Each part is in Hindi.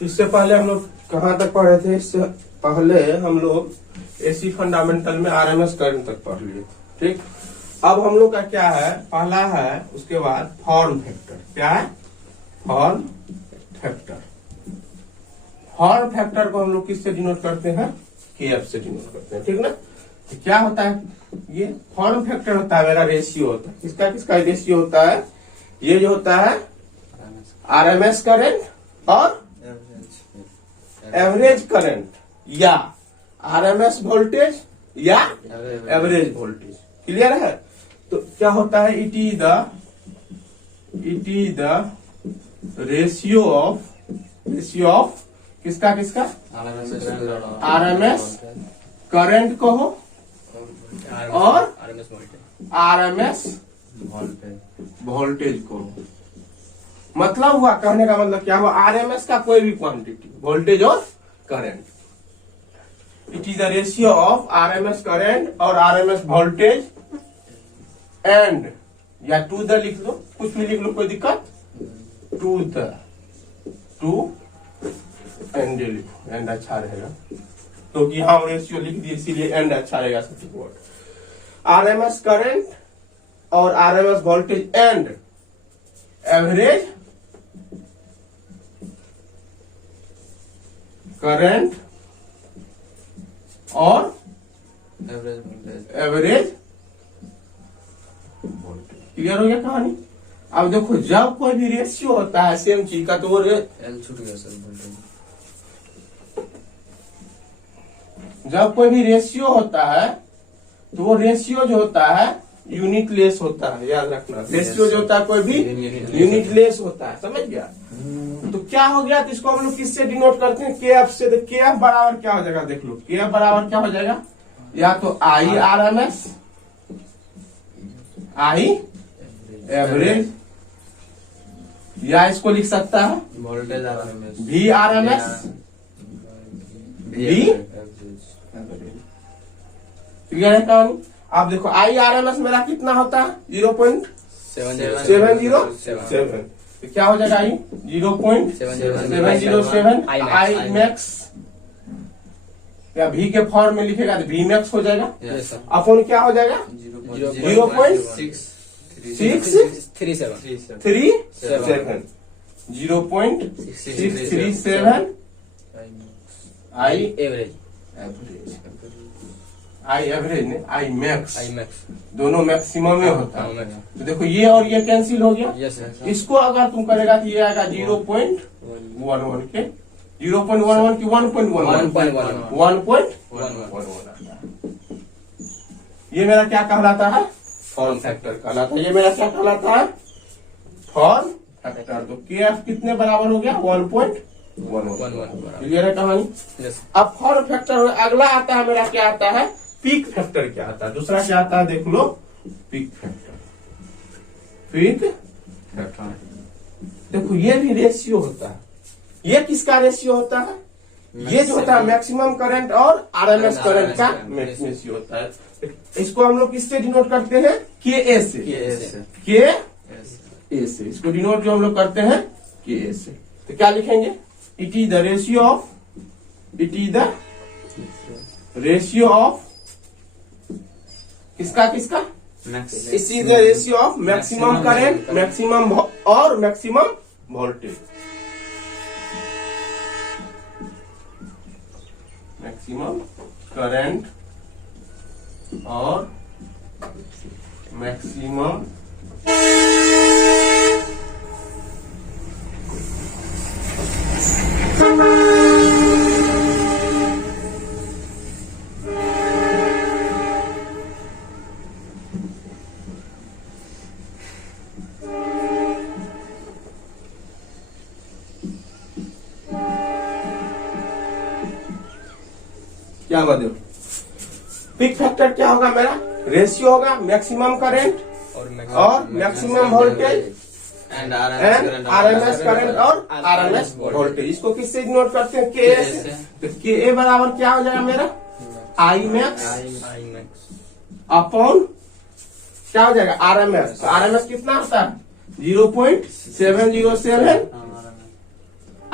इससे पहले हम लोग कहाँ तक पढ़े थे? इससे पहले हम लोग एसी फंडामेंटल में आरएमएस करंट तक पढ़ लिए। ठीक, अब हम लोग का क्या है, पहला है, उसके बाद फॉर्म फैक्टर। क्या है? Form factor. फॉर्म फैक्टर को हम लोग किससे डिनोट करते हैं? केएफ से डिनोट करते हैं। ठीक ना? तो क्या होता है ये? फॉर्म फैक्टर होता है मेरा रेशियो होता है। किसका किसका रेशियो होता है? ये जो होता है आरएमएस करंट और एवरेज करंट, या आरएमएस वोल्टेज या एवरेज वोल्टेज। क्लियर है? तो क्या होता है? It is the ratio of किसका किसका? आरएमएस करंट को हो और आरएमएस वोल्टेज को। मतलब हुआ, कहने का मतलब क्या हुआ? आरएमएस का कोई भी क्वांटिटी, वोल्टेज और current. It is the ratio of RMS current और आरएमएस वोल्टेज एंड, या टू द लिख लो, कुछ भी लिख लो, कोई दिक्कत? टू एंड लिखो, एंड अच्छा रहेगा। तो यहाँ रेशियो लिख दिए इसीलिए एंड अच्छा रहेगा। सब्जेक्ट वर्ड आरएमएस करंट और RMS voltage and average current और एवरेज वोल्टेज। क्लियर हो गया कहानी? अब देखो, जब कोई भी रेशियो होता है सेम चीज का, तो वो एल छूट गया सर वोल्टेज। जब कोई भी रेशियो होता है तो वो रेशियो जो होता है यूनिट लेस होता है। याद रखना, रेशियो जो होता है कोई भी यूनिट लेस होता है। समझ गया? तो क्या हो गया? तो इसको हम लोग किससे डिनोट करते हैं? केएफ से। तो केएफ बराबर क्या हो जाएगा? देख लो, केएफ बराबर क्या हो जाएगा? या तो आई आरएमएस, आई एवरेज, या इसको लिख सकता है voltage RMS, V RMS, V clear है कहानी? आप देखो, आई आरएमएस मेरा कितना होता है? 0.707। तो क्या हो जाएगा? आई 0.707। आई मैक्स या वी के फॉर्म में लिखेगा तो वी मैक्स हो जाएगा। अपन क्या हो जाएगा? 0.637। 0.637 आई एवरेज, आई एवरेज ने आई मैक्स दोनों मैक्सिमम में होता है। तो देखो, ये और ये कैंसिल हो गया। Yes sir. इसको अगर तुम करेगा तो ये आएगा 0.11 के 0.11 की 1.11 ये मेरा क्या कहलाता है? फॉर्म फैक्टर कहलाता है। ये मेरा क्या कहलाता है? Form factor. तो केएफ कितने बराबर हो गया? 1.11। क्लियर है कहानी? अब फॉर्म फैक्टर अगला आता है मेरा, क्या आता है? Peak factor. क्या आता है? दूसरा क्या आता है? देख लो, पीक फैक्टर। पीक फैक्टर देखो, ये भी रेशियो होता है। ये किसका रेशियो होता है? ये जो होता है मैक्सिमम करंट और आरएमएस करंट का रेशियो होता है। इसको हम लोग किससे डिनोट करते हैं? के ए से। के ए से इसको डिनोट जो हम लोग करते हैं के ए से। तो क्या लिखेंगे? It is the ratio of किसका किसका? It is the ratio of maximum current, maximum और मैक्सिमम वोल्टेज। मैक्सिमम करंट और मैक्सिमम क्या बदल? पीक फैक्टर क्या होगा मेरा? रेशियो होगा मैक्सिमम करंट और maximum voltage and RMS current और आरएमएस वोल्टेज। इसको किससे डिनोट करते हैं? के ए से। तो के ए बराबर क्या हो जाएगा मेरा? आई मैक्स अपॉन क्या हो जाएगा? आरएमएस। आरएमएस कितना होता है? 0.707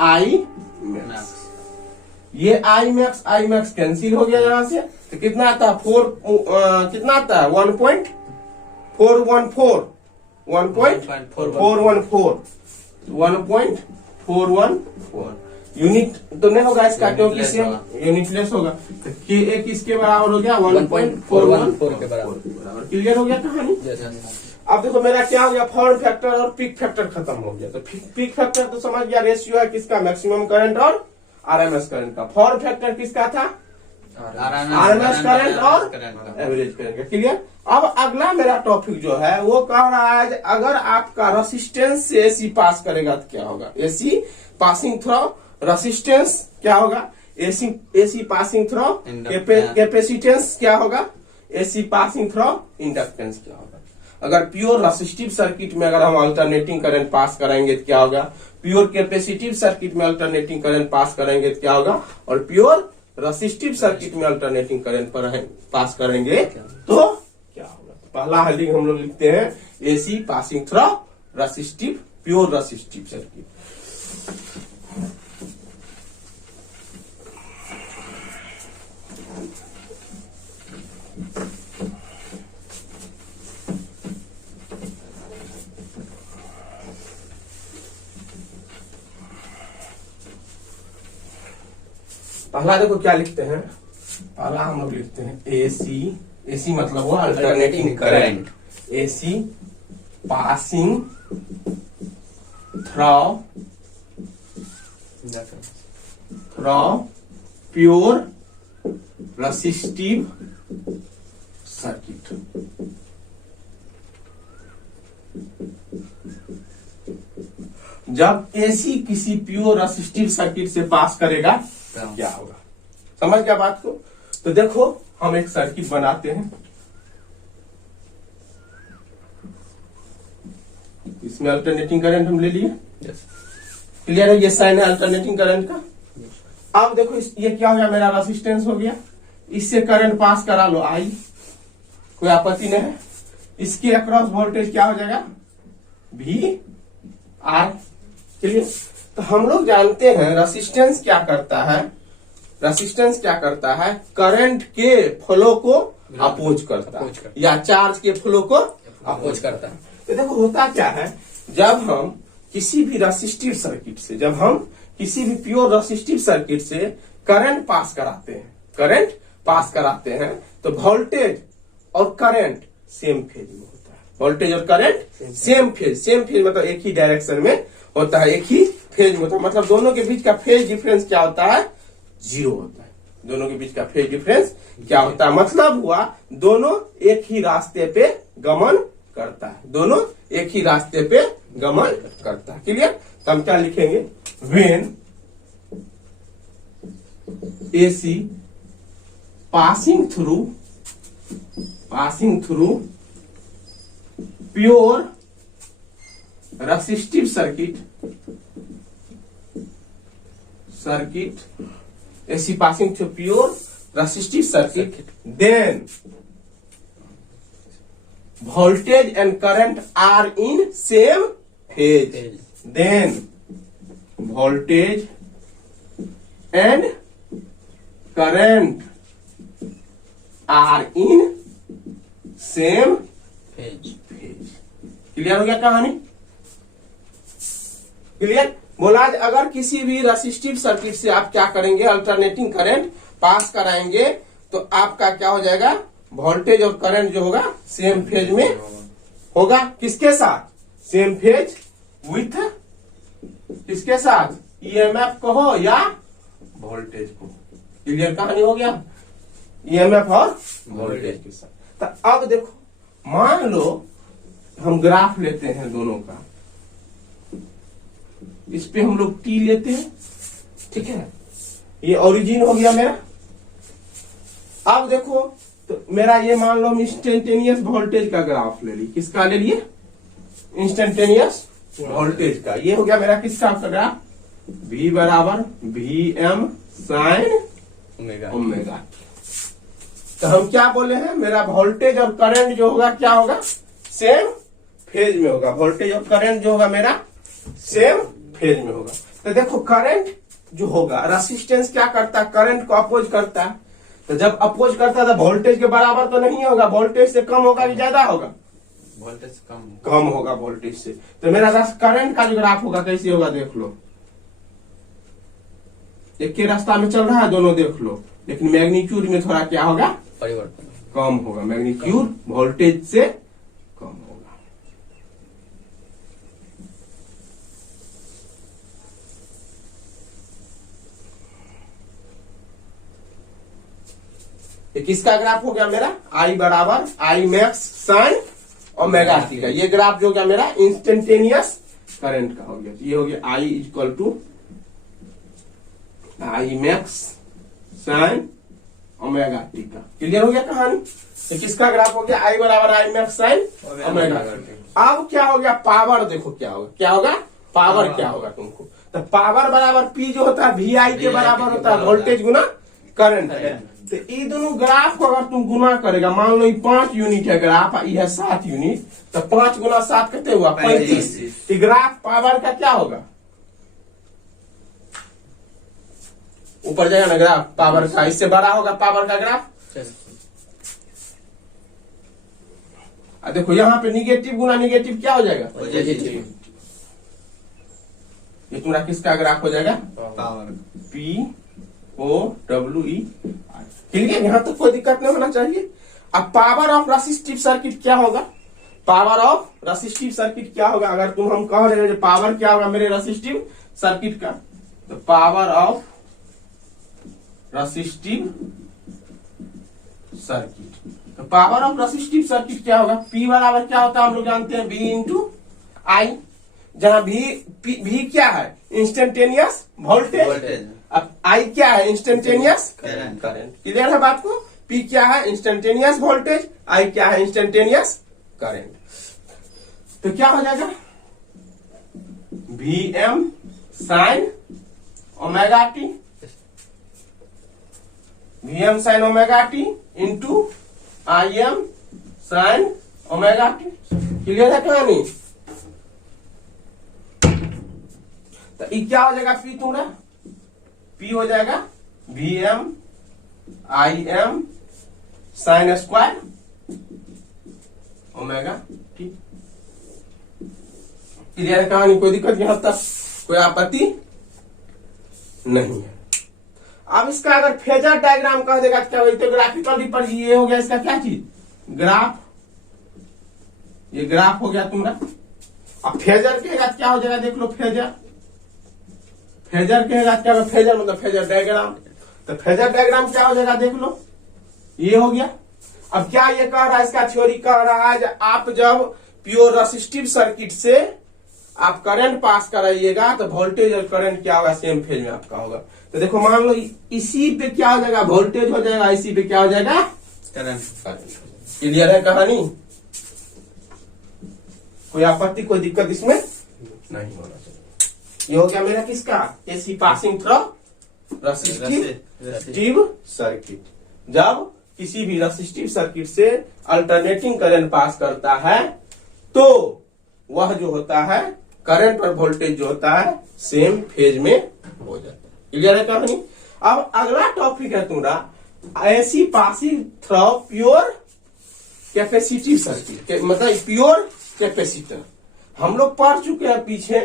आई मैक्स। ये आई मैक्स कैंसिल हो गया यहाँ से, तो कितना आता है कितना आता है 1.414 यूनिट तो नहीं होगा इसका, क्योंकि इससे यूनिटलेस होगा। तो Ka किसके बराबर हो गया 1.414 के बराबर। क्लियर हो गया कहानी। अब देखो मेरा क्या हो गया, फॉर्म फैक्टर और पीक फैक्टर खत्म हो गया। तो पीक फैक्टर तो समझ गया, रेशियो है किसका, मैक्सिमम करंट और आरएमएस करंट का। फॉर्म फैक्टर किसका था, आरएमएस करंट और एवरेज करंट का। क्लियर। अब अगला मेरा टॉपिक जो है वो कह रहा है अगर आपका रेसिस्टेंस से एसी पास करेगा तो क्या होगा, एसी पासिंग थ्रू रेसिस्टेंस क्या होगा, एसी पासिंग थ्रू कैपेसिटेंस क्या होगा, एसी पासिंग थ्रू इंडक्टेंस क्या होगा। अगर प्योर रेसिस्टिव सर्किट में अगर हम अल्टरनेटिंग करंट पास करेंगे तो क्या होगा, प्योर कैपेसिटिव सर्किट में अल्टरनेटिंग करंट पास करेंगे तो क्या होगा, और प्योर रेसिस्टिव सर्किट में अल्टरनेटिंग करंट पास करेंगे तो क्या होगा। पहला हेडिंग हम लोग लिखते हैं AC passing through resistive, pure resistive circuit. पहला देखो क्या लिखते हैं, पहला हम लोग लिखते हैं एसी मतलब वो alternating current, AC passing through pure resistive circuit. जब एसी किसी प्योर रेसिस्टिव सर्किट से पास करेगा क्या होगा, समझ गया बात को। तो देखो हम एक सर्किट बनाते हैं, इसमें अल्टरनेटिंग करंट हम ले लिए। क्लियर है, ये साइन है अल्टरनेटिंग करंट का। अब देखो ये क्या हो गया, मेरा रेसिस्टेंस हो गया, इससे करंट पास करा लो आई, कोई आपत्ति नहीं है। इसके अक्रॉस वोल्टेज क्या हो जाएगा, वी आर। चलिए, तो हम लोग जानते हैं रेसिस्टेंस क्या करता है, रेसिस्टेंस क्या करता है, करंट के फ्लो को अपोज करता है या चार्ज के फ्लो को अपोज करता है। तो देखो होता क्या है, जब हम किसी भी रेसिस्टिव सर्किट से, जब हम किसी भी प्योर रेसिस्टिव सर्किट से करंट पास कराते हैं तो वोल्टेज और करंट सेम फेज में होता है। वोल्टेज और करंट सेम फेज मतलब एक ही डायरेक्शन में होता है, एक ही फेज में होता है। मतलब दोनों के बीच का फेज डिफरेंस क्या होता है, 0 होता है। दोनों के बीच का फेज डिफरेंस क्या होता है, मतलब हुआ दोनों एक ही रास्ते पे गमन करता है, दोनों एक ही रास्ते पे गमन करता है। क्लियर। तो हम क्या लिखेंगे, when AC passing through pure resistive circuit AC passing through pure resistive circuit, then voltage and current are in same phase. Then voltage and current are in same phase. Clear हो गया कहानी। क्लियर। बोला अगर किसी भी रेसिस्टिव सर्किट से आप क्या करेंगे, अल्टरनेटिंग करंट पास कराएंगे तो आपका क्या हो जाएगा, वोल्टेज और करंट जो होगा सेम फेज में होगा। किसके साथ, सेम फेज विथ किसके साथ, ईएमएफ को हो या वोल्टेज को। क्लियर कहानी हो गया, ईएमएफ और वोल्टेज के साथ। तो अब देखो मान लो हम ग्राफ लेते हैं दोनों का, इस पे हम लोग टी लेते हैं, ठीक है, ये ओरिजिन हो गया मेरा। अब देखो तो मेरा ये मान लो हम इंस्टेंटेनियस वोल्टेज का ग्राफ ले ली, किसका ले लिए, इंस्टेंटेनियस वोल्टेज का। ये हो गया मेरा किसका ग्राफ, V बराबर VM साइन ओमेगा। तो हम क्या बोले हैं, मेरा वोल्टेज और करंट जो होगा क्या होगा, सेम फेज में होगा। वोल्टेज और करंट जो होगा मेरा सेम फेज में होगा। तो देखो करंट जो होगा, रेसिस्टेंस क्या करता है, करंट को अपोज करता है। तो जब अपोज करता है तो वोल्टेज के बराबर तो नहीं होगा, वोल्टेज से कम होगा कि ज्यादा होगा, वोल्टेज कम होगा वोल्टेज से। तो मेरा करंट का जो ग्राफ होगा कैसे होगा देख लो, एक के रास्ता में चल रहा है, दोनों देख लो, लेकिन मैग्नीट्यूड में थोड़ा क्या होगा, परिवर्तन कम होगा, मैग्नीट्यूड वोल्टेज से कम होगा। ये किसका ग्राफ हो गया मेरा, आई बराबर आई मैक्स साइन ओमेगा टी का। ये ग्राफ जो गया मेरा इंस्टेंटेनियस करंट का हो गया। ये हो गया I equal to I max sine omega T का। क्लियर हो गया कहानी। तो किसका ग्राफ हो गया, आई बराबर आई मैक्स साइन ओमेगा टी। अब क्या हो गया, पावर देखो क्या होगा, क्या होगा, पावर क्या होगा तुमको। तो पावर बराबर पी जो होता है वी आई के बराबर होता है, वोल्टेज गुना करंट है। तो ये दोनों ग्राफ को अगर तुम गुना करेगा, मान लो ये 5 यूनिट है ग्राफ, ये है 7 यूनिट, तो 5 गुना 7 कितने हुआ, 35। ग्राफ पावर का क्या होगा, ऊपर जाएगा ना ग्राफ पावर का, इससे बड़ा होगा पावर का ग्राफ। देखो यहाँ पे निगेटिव गुना निगेटिव क्या हो जाएगा, पॉजिटिव। ये तुम्हारा किसका ग्राफ हो जाएगा, power P O W E. Clear, यहाँ तक कोई दिक्कत नहीं होना चाहिए। अब पावर ऑफ रेसिस्टिव सर्किट क्या होगा, पावर ऑफ रेसिस्टिव सर्किट क्या होगा, अगर तुम हम कह रहे हो पावर क्या होगा मेरे रेसिस्टिव सर्किट का, तो पावर ऑफ रेसिस्टिव सर्किट। तो पावर ऑफ रेसिस्टिव सर्किट क्या होगा, पी बराबर क्या होता है हम लोग जानते हैं, बी इंटू आई, जहां भी क्या है, इंस्टेंटेनियस वोल्टेज। अब आई क्या है, इंस्टेंटेनियस करंट। क्लियर है बात को, पी क्या है, इंस्टेंटेनियस वोल्टेज, आई क्या है, इंस्टेंटेनियस करंट। तो क्या हो जाएगा, V M sine omega T, V M sine omega T into I M sine omega T. Clear है कहानी। तो ये क्या हो जाएगा, पी तुम्हारा, पी हो जाएगा V M I M sine square omega T. Clear है कहानी, कोई दिक्कत यहाँ तक, कोई आपत्ति नहीं है। अब इसका अगर फेजर डायग्राम कह देगा क्या, वही तो ग्राफिकल पर ये हो गया इसका क्या चीज, ग्राफ। ये ग्राफ हो गया तुम्हारा। अब फेजर कहेगा क्या हो जाएगा, देख लो फेजर, फेजर कहेगा क्या होगा, फेजर मतलब फेजर डायग्राम। तो फेजर डायग्राम क्या हो जाएगा देख लो, ये हो गया। अब क्या ये कह रहा है, इसका थ्योरी कह रहा है आप जब प्योर रेसिस्टिव सर्किट से आप करंट पास कराइएगा तो वोल्टेज और करंट क्या होगा, सेम फेज में आपका होगा। तो देखो मान लो इसी पे क्या हो जाएगा, वोल्टेज हो जाएगा, इसी पे क्या हो जाएगा, करंट। क्लियर है कहानी, कोई आपत्ति कोई दिक्कत इसमें नहीं होना चाहिए। ये हो गया मेरा किसका, AC passing through resistive circuit. जब किसी भी रेसिस्टिव सर्किट से अल्टरनेटिंग करंट पास करता है तो वह जो होता है करंट और वोल्टेज जो होता है सेम फेज में हो जाता है। क्लियर है कहानी। अब अगला टॉपिक है तुम्हारा AC passing through pure capacitive circuit, मतलब प्योर कैपेसिटर। हम लोग पढ़ चुके हैं पीछे,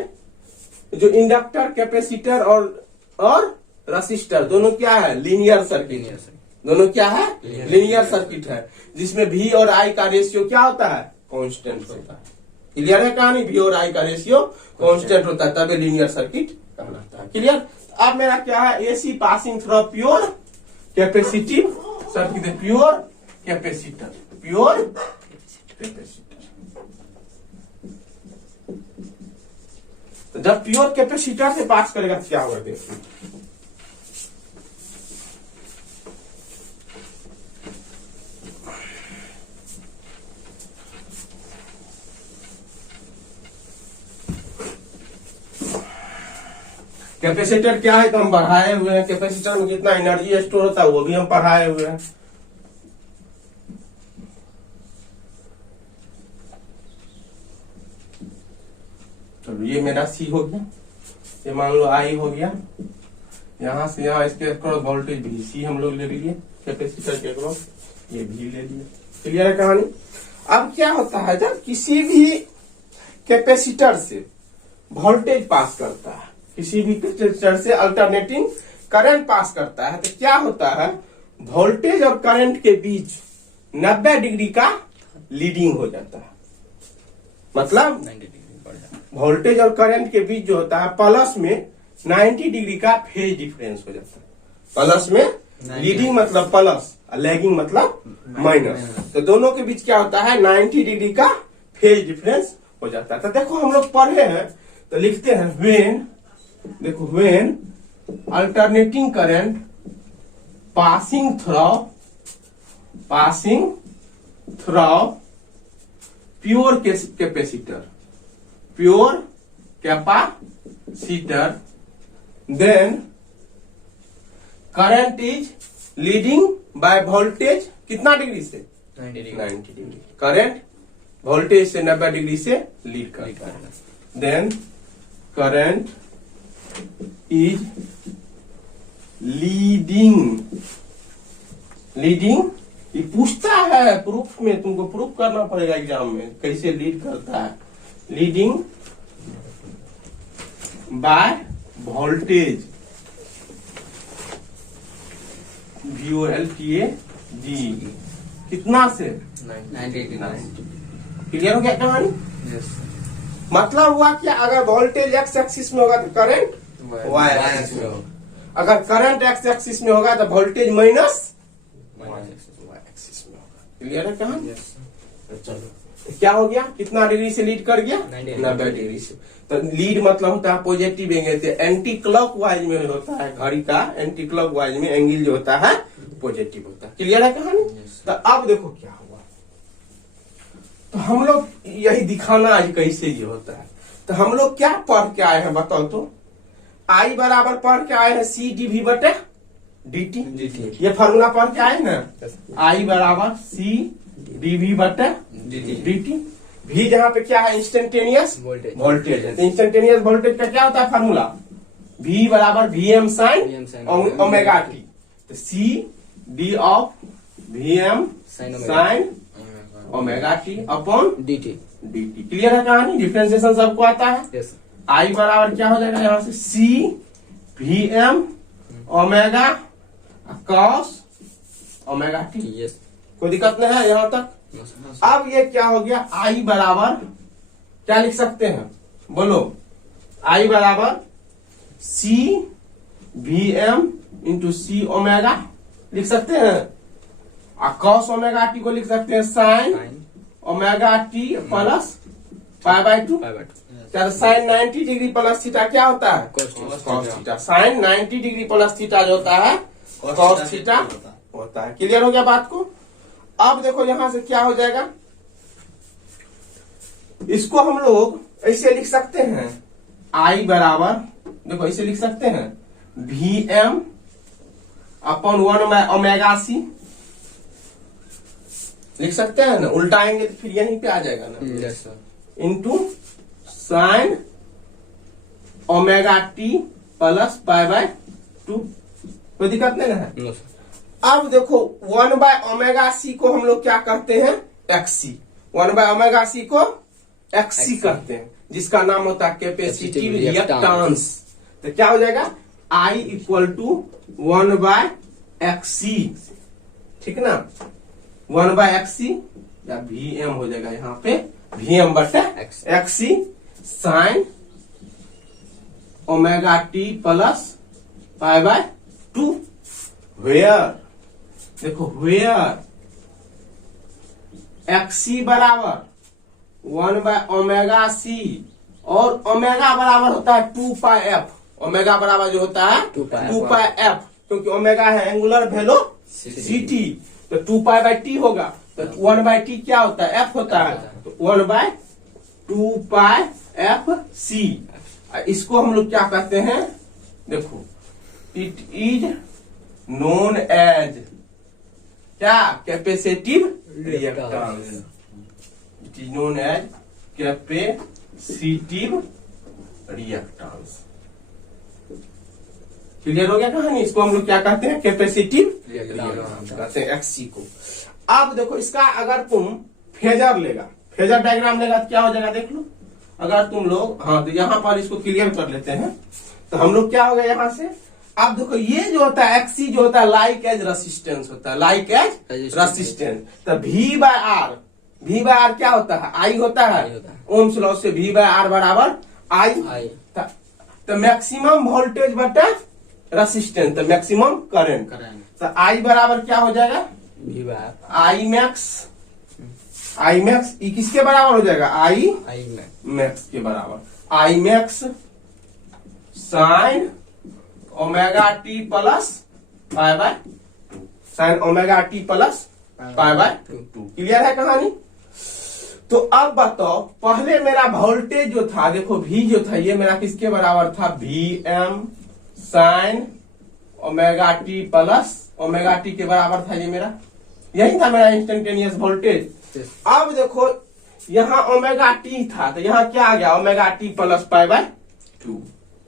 जो इंडक्टर कैपेसिटर और रसिस्टर दोनों क्या है, लीनियर सर्किट। दोनों क्या है, लीनियर सर्किट है, जिसमें वी और आई का रेशियो क्या होता है, कांस्टेंट होता है। क्लियर है कहानी, वी और आई का रेशियो कांस्टेंट होता है, तभी लीनियर सर्किट कहलाता है। क्लियर। अब मेरा क्या है, AC passing through pure capacitive circuit है, प्योर कैपेसिटर, प्योर कैपेसिटर। तो जब प्योर कैपेसिटर से पास करेगा तो क्या होगा देखिए, कैपेसिटर क्या है तो हम पढ़ाए हुए हैं, कैपेसिटर में कितना एनर्जी स्टोर होता है वो भी हम पढ़ाए हुए हैं। तो ये मेरा सी हो गया, ये मान लो आई हो गया, यहाँ से यहाँ इसके अक्रॉस वोल्टेज VC हम लोग ले लिए, कैपेसिटर के अक्रॉस ये भी ले लिए। क्लियर है कहानी। अब क्या होता है, जब किसी भी कैपेसिटर से वोल्टेज पास करता है, किसी भी कैपेसिटर से अल्टरनेटिंग करंट पास करता है, तो क्या होता है, वोल्टेज और करंट के बीच 90 डिग्री का लीडिंग हो जाता है। मतलब 90 डिग्री बढ़ जाता वोल्टेज और करंट के बीच जो होता है प्लस में 90 डिग्री का फेज डिफरेंस हो जाता है। प्लस में लीडिंग मतलब प्लस और लैगिंग मतलब माइनस, तो दोनों के बीच क्या होता है, 90 डिग्री का फेज डिफरेंस हो जाता है। तो देखो हम लोग पढ़े हैं, तो लिखते हैं व्हेन, देखो when alternating current passing through pure capacitor, then current is leading by voltage कितना डिग्री से, 90 डिग्री 90 डिग्री। करंट वोल्टेज से 90 डिग्री से लीड करता है। देन करंट इज लीडिंग, ये पूछता है प्रूफ में, तुमको प्रूफ करना पड़ेगा एग्जाम में कैसे लीड करता है। लीडिंग बाय वोल्टेज VOLTAG कितना से, 90 डिग्री। क्लियर हो गया कहानी। यस मतलब हुआ कि अगर वोल्टेज एक्स एक्सिस में होगा तो करंट वाई एक्सिस में होगा, अगर करंट एक्स एक्सिस में होगा तो वोल्टेज माइनस वाई एक्सिस में होगा। क्लियर है कहानी। यस तो चलो, तो क्या हो गया, कितना डिग्री से लीड कर गया, 90 डिग्री से। तो लीड मतलब होता है पॉजिटिव एंगल से, एंटी क्लॉक वाइज में होता है, घड़ी का एंटी क्लॉक वाइज में एंगल जो होता है पॉजिटिव होता है। क्लियर है कहानी। तो अब देखो क्या हुआ, तो हम लोग यही दिखाना आज कैसे ये होता है। तो हम लोग क्या पढ़ के आए हैं बताओ तो, आई बराबर पढ़ के आए हैं CdV बटे dt, ये फार्मूला पढ़ के आए ना, आई बराबर CdV बटे dt। भी जहाँ पे क्या है, इंस्टेंटेनियस वोल्टेज है, तो इंस्टेंटेनियस वोल्टेज का क्या होता है फार्मूला, V बराबर VM साइन ओमेगा t। तो CD of VM sine omega t upon dt। Clear है कहानी। डिफरेंशिएशन सबको आता है। यस आई बराबर क्या हो जाएगा, यहाँ से CVM omega cos omega t। Yes कोई दिक्कत नहीं है यहाँ तक। अब ये क्या हो गया, आई बराबर क्या लिख सकते हैं, बोलो, आई बराबर CVM इंटू C ओमेगा लिख सकते हैं, और कॉस ओमेगा टी को लिख सकते हैं sign omega T plus pi by 2। क्या साइन 90 डिग्री प्लस थीटा क्या होता है, cos theta. Sine 90 degree plus theta जो होता है कॉस थीटा होता है। क्लियर हो गया बात को। अब देखो यहां से क्या हो जाएगा, इसको हम लोग ऐसे लिख सकते हैं, आई बराबर देखो ऐसे लिख सकते हैं VM upon 1 by omega C लिख सकते हैं ना, उल्टाएंगे तो फिर यहीं पे आ जाएगा ना, yes sir, into sine omega T plus pi by 2। कोई दिक्कत नहीं है। No sir. अब देखो 1 बाय ओमेगा C को हम लोग क्या कहते हैं, XC। 1 बाय ओमेगा C को XC कहते हैं, जिसका नाम होता है कैपेसिटिव रिएक्टेंस। तो क्या हो जाएगा, I equal to 1 by XC, ठीक ना, 1 बाय XC या VM हो जाएगा यहाँ पे, VM बटे XC sine omega T plus pi by 2। Where देखो, वेयर XC बराबर 1 बाय ओमेगा C और ओमेगा बराबर होता है 2 पाई F। ओमेगा बराबर जो होता है 2 पाई F, क्योंकि ओमेगा है एंगुलर वेलोसिटी, तो 2 पाई बाय T होगा, तो 1 बाय T क्या होता है, F होता है, तो 1 बाय 2 पाई F C। इसको हम लोग क्या कहते हैं, देखो, इट इज नोन एज क्या, capacitive reactance. It is known as capacitive reactance. Clear हो गया कहानी। इसको हम लोग क्या कहते हैं, कैपेसिटिव Clear। कहते हैं एक्सी को। अब देखो इसका अगर तुम फेजर लेगा, फेजर डायग्राम लेगा तो क्या हो जाएगा देख लो। अगर तुम लोग, हाँ तो यहाँ पर इसको क्लियर कर लेते हैं। तो हम लोग क्या हो गया यहाँ से, अब देखो ये जो होता है एक्सी जो होता है लाइक एज रेसिस्टेंस होता है, लाइक एज रेसिस्टेंस। तो V बाय आर क्या होता है, आई होता है। I होता है। ओम्स लॉ से V बाय आर बराबर आई। आई। तो मैक्सिमम वोल्टेज बटा रेसिस्टेंस, तो मैक्सिमम करंट। करंट। तो आई बराबर क्या हो जाएगा, V बार आई मैक्स ये किसके बराबर हो जाएगा, आई आई में मैक्स के बराबर। आई max sine omega T plus pi bye, sign omega T plus pi by 2। Clear है कहानी। तो अब बताओ, पहले मेरा वोल्टेज जो था देखो V जो था ये मेरा किसके बराबर था, Vm sign omega T plus omega T के बराबर था ये मेरा, यही था मेरा इंस्टेंटेनियस वोल्टेज। अब देखो यहाँ ओमेगा टी था तो यहाँ क्या आ गया, omega T plus pi by 2,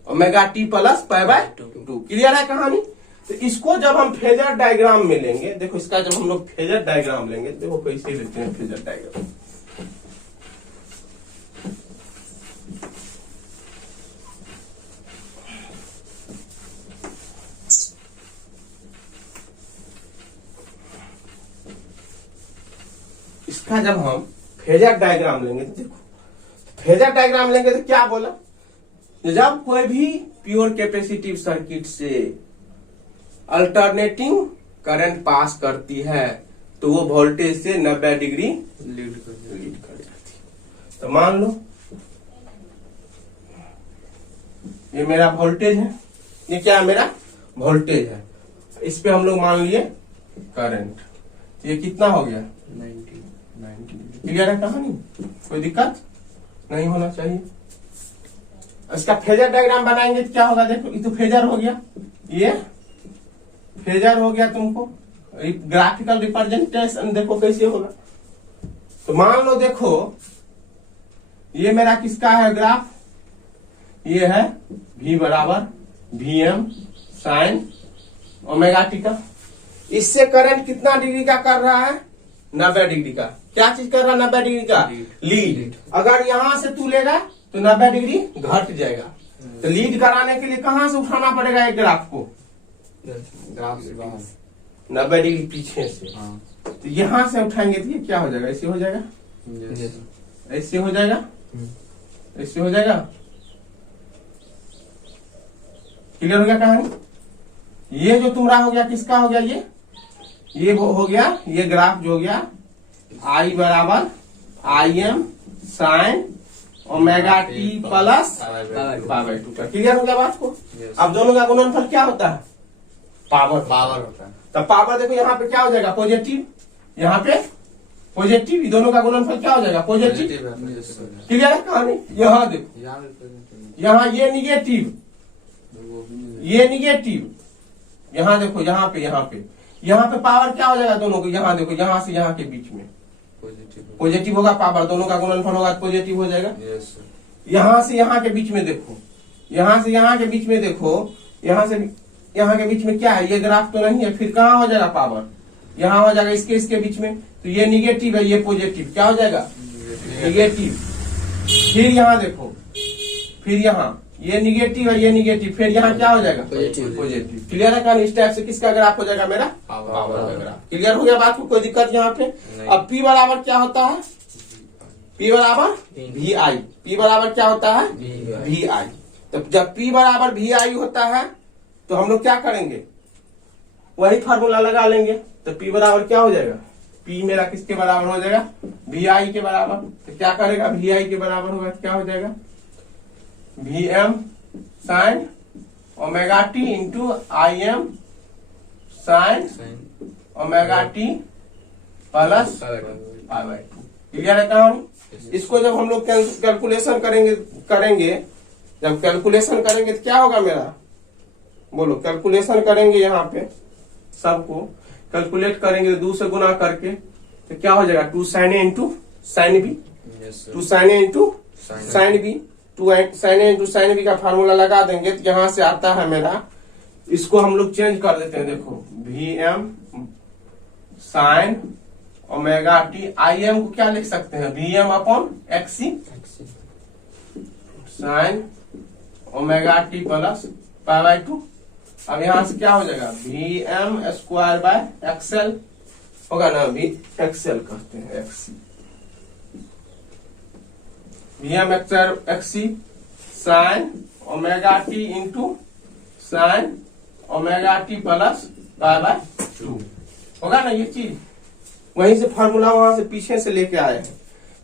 omega T plus pi by 2। Clear है कहानी। तो इसको जब हम फेजर डायग्राम में लेंगे, देखो इसका जब हम लोग फेजर डायग्राम लेंगे, देखो कैसे लेते हैं फेजर डायग्राम। इसका जब हम फेजर डायग्राम लेंगे तो देखो, फेजर डायग्राम लेंगे तो क्या बोला, जब कोई भी प्योर कैपेसिटिव सर्किट से अल्टरनेटिंग करंट पास करती है तो वो वोल्टेज से 90 डिग्री लीड कर जाती है। तो मान लो ये मेरा वोल्टेज है, ये क्या है मेरा वोल्टेज है, इस पे हम लोग मान लिए करंट, तो ये कितना हो गया 90 डिग्री। क्लियर है कहानी, कोई दिक्कत नहीं होना चाहिए। इसका फेजर डायग्राम बनाएंगे तो क्या होगा, देखो ये तो फेजर हो गया, ये फेजर हो गया तुमको, ग्राफिकल रिप्रेजेंटेशन देखो कैसे होगा। तो मान लो देखो ये मेरा किसका है ग्राफ, ये है V बराबर Vm साइन ओमेगा टी का। इससे करंट कितना डिग्री का कर रहा है, 90 डिग्री का। क्या चीज कर रहा है 90 डिग्री का, लीड। अगर यहां से तू लेगा तो 90 डिग्री घट जाएगा। तो लीड कराने के लिए कहां से उठाना पड़ेगा एक ग्राफ को, ग्राफ से बाहर 90 डिग्री पीछे से। हाँ तो यहां से उठाएंगे तो ये क्या हो जाएगा, ऐसे हो जाएगा, ऐसे हो जाएगा, ऐसे हो जाएगा। क्लियर हो गया कहानी। ये जो तुम्हारा हो गया किसका हो गया, ये वो हो गया, ये ग्राफ जो हो गया आई बराबर Im sign omega T plus power 2 का। क्लियर हो गया बात को। अब दोनों का गुणनफल क्या होता है, पावर होता है। तो पावर देखो यहाँ पे क्या हो जाएगा पॉजिटिव, यहाँ पे पॉजिटिव, दोनों का गुणनफल क्या हो जाएगा पॉजिटिव। क्लियर है कहानी। यहाँ देखो यहाँ ये निगेटिव, ये निगेटिव, यहाँ देखो यहाँ पे पावर क्या हो जाएगा दोनों को, यहाँ देखो यहाँ से यहाँ के बीच में पॉजिटिव होगा पावर, दोनों का गुणनफल होगा पॉजिटिव हो जाएगा। यहाँ से यहाँ के बीच में देखो, यहाँ से यहाँ के बीच में देखो, यहाँ से यहाँ के बीच में क्या है, ये ग्राफ तो नहीं है, फिर कहाँ हो जाएगा पावर, यहाँ हो जाएगा इसके बीच में। तो ये निगेटिव है, ये पॉजिटिव, क्या हो जाएगा निगेटिव। फिर यहाँ देखो, फिर यहाँ ये निगेटिव है, ये निगेटिव, फिर यहाँ क्या हो जाएगा पॉजिटिव। क्लियर है कहानी। इस टाइप से किसका ग्राफ हो जाएगा मेरा पावर का ग्राफ। क्लियर हो गया बात को, कोई दिक्कत यहाँ पे। अब P बराबर क्या होता है, P बराबर VI, P बराबर क्या होता है VI। तो जब P बराबर VI होता है तो हम लोग क्या करेंगे, वही फार्मूला लगा लेंगे। तो P बराबर क्या हो जाएगा, P मेरा किसके बराबर हो जाएगा VI के बराबर। तो क्या करेगा, VI के बराबर होगा तो क्या हो जाएगा Vm sign omega T into Im sign omega T plus pi by 2। Clear है कहानी। इसको जब हम लोग कैलकुलेशन करेंगे जब कैलकुलेशन करेंगे तो क्या होगा मेरा, बोलो कैलकुलेशन करेंगे, यहाँ पे सबको कैलकुलेट करेंगे 2 से गुना करके तो क्या हो जाएगा 2 sin A into sine B, 2 sin A into sine B, 2 sin A into sine B का फार्मूला लगा देंगे तो यहाँ से आता है मेरा इसको हम लोग चेंज कर देते हैं। देखो Vm sign omega T, Im को क्या लिख सकते हैं, Vm upon XC sine omega T plus pi by 2। अब यहां से क्या हो जाएगा, Vm स्क्वायर बाय XL होगा ना, भी XL कहते हैं XC, Vm XC sine omega T into sine omega T plus pi by 2 होगा ना ये चीज। वहीं से फार्मूला वहां से पीछे से लेके आए हैं।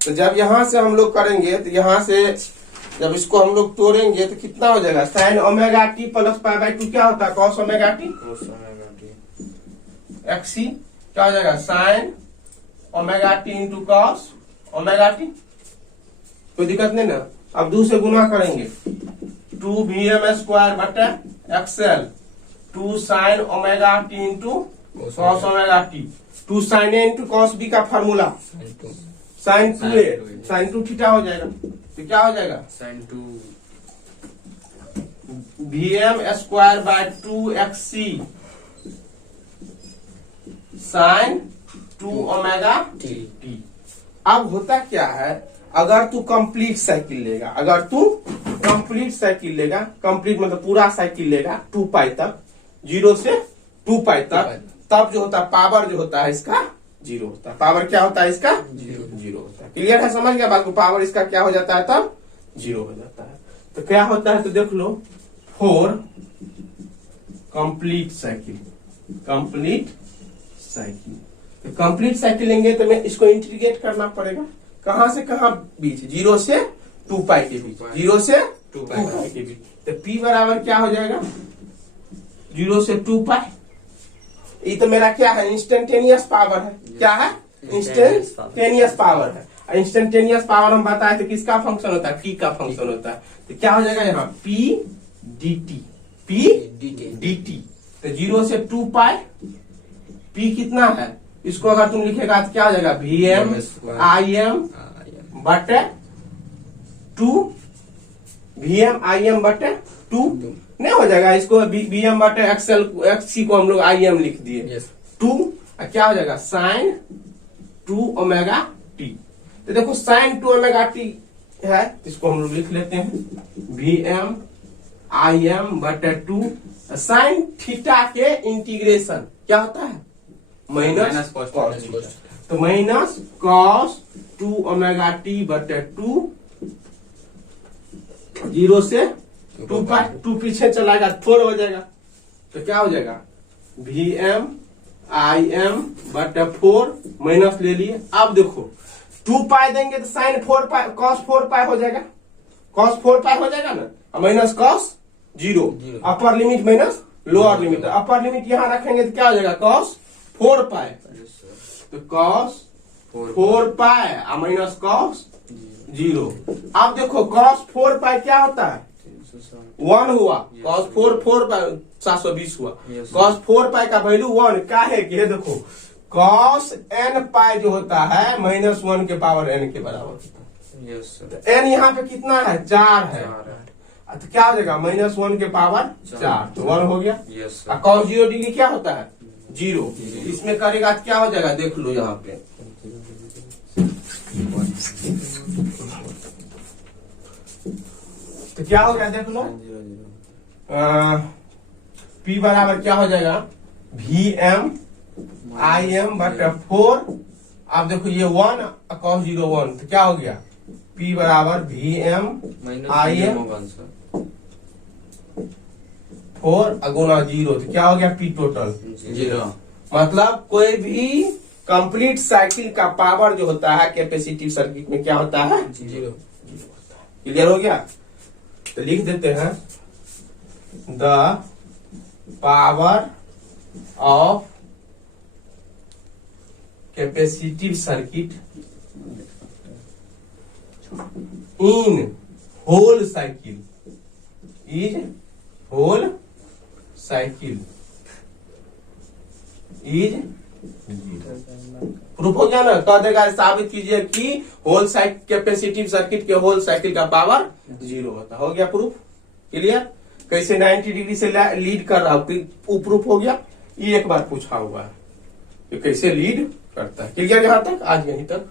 तो जब यहां से हम लोग करेंगे तो यहां से जब इसको हम लोग तोड़ेंगे तो कितना हो जाएगा, sign omega T plus pi by 2 क्या होता है, कॉस ओमेगा टी XC क्या हो जाएगा, sign omega T into cos omega T. कोई दिक्कत नहीं ना। अब 2 से गुना करेंगे, 2 Vm स्क्वायर बटे XL 2 sine omega T into cos omega T. 2 sine A into cos B का formula sine 2a sine 2 theta हो जाएगा। तो क्या हो जाएगा, sine 2 Vm square by 2XC sine 2 omega T. अब होता क्या है, अगर तू कंप्लीट साइकिल लेगा, अगर तू कंप्लीट साइकिल लेगा, कंप्लीट मतलब पूरा साइकिल लेगा 2 पाई तक, 0 से 2 पाई तक, तब जो होता है पावर जो होता है इसका 0 होता है। पावर क्या होता है इसका 0 होता है। क्लियर है, समझ गया बात को। पावर इसका क्या हो जाता है, तब 0 हो जाता है। तो क्या होता है, तो देख लो, 4 कंप्लीट साइकिल, कंप्लीट साइकिल। तो कंप्लीट साइकिल लेंगे तो मैं इसको इंटीग्रेट करना पड़ेगा, कहां से कहां बीच, 0 से 2 पाई के बीच, 0 से 2 पाई के बीच। तो P बराबर क्या हो जाएगा, 0 से 2 पाई। ये तो मेरा क्या है, इंस्टेंटेनियस पावर है। क्या है, इंस्टेंटेनियस पावर है। इंस्टेंटेनियस पावर हम बताए थे किसका फंक्शन होता है, P का फंक्शन होता है। तो क्या हो जाएगा यहाँ P dt। तो 0 से 2 पाई, P कितना है, इसको अगर तुम लिखेगा तो क्या हो जाएगा, Vm Im बटे 2, Vm Im बटे 2 नहीं हो जाएगा। इसको Vm बटे XC को हम लोग Im लिख दिए 2, क्या हो जाएगा, साइन 2 ओमेगा टी। तो देखो साइन 2 ओमेगा टी है, इसको हम लोग लिख लेते हैं Vm Im बटे 2 साइन थीटा के इंटीग्रेशन क्या होता है, माइनस कॉस। तो माइनस कॉस 2 ओमेगा टी बटे 2, 0 से 2 पाई, 2 पीछे चलाएगा 4 हो जाएगा। तो क्या हो जाएगा, Vm Im बटे 4 माइनस ले लिए। अब देखो 2 पाई देंगे तो साइन 4 पाई कॉस 4 पाई हो जाएगा, कॉस 4 पाई हो जाएगा ना, minus cos 0, upper limit minus lower limit. Upper limit यहां रखेंगे तो क्या हो जाएगा, कॉस 4 पाई। तो कॉस 4 पाई माइनस कॉस 0। अब देखो कॉस 4 पाई क्या होता है, 1 हुआ, कॉस 4 पाई 720 हुआ। कॉस 4 पाई का वैल्यू 1 क्या है कि देखो कॉस n पाई जो होता है माइनस 1 के पावर n के बराबर होता है। n यहाँ पे कितना है, 4 है। तो क्या हो जाएगा, माइनस 1 के पावर 4, तो 1 हो गया। कॉस 0 डिग्री क्या होता है, 0। इसमें करेगा तो क्या हो जाएगा, देख लो यहाँ पे तो क्या हो गया, देख लो P बराबर क्या हो जाएगा, Vm Im बटे 4। अब देखो ये 1 कॉस 0 1, तो क्या हो गया, P बराबर Vm Im 4 अगुना 0, तो क्या हो गया, P टोटल 0। मतलब कोई भी कंप्लीट साइकिल का पावर जो होता है कैपेसिटिव सर्किट में क्या होता है, 0। क्लियर हो गया। तो लिख देते हैं, the power of capacitive circuit in whole cycle is whole cycle is proof हो गया ना। कह देगा साबित कीजिए कि होल साइकिल कैपेसिटिव सर्किट के होल साइकिल का पावर 0 होता। हो गया प्रूफ, क्लियर। कैसे 90 डिग्री से लीड कर रहा हूं, प्रूफ हो गया। ये एक बार पूछा हुआ है, ये कैसे लीड करता है। क्लियर यहाँ तक, आज यहीं तक।